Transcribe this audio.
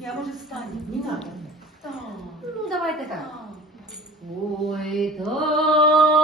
Я може стану. Не надо. Так. Ну, давайте так. Ой, да.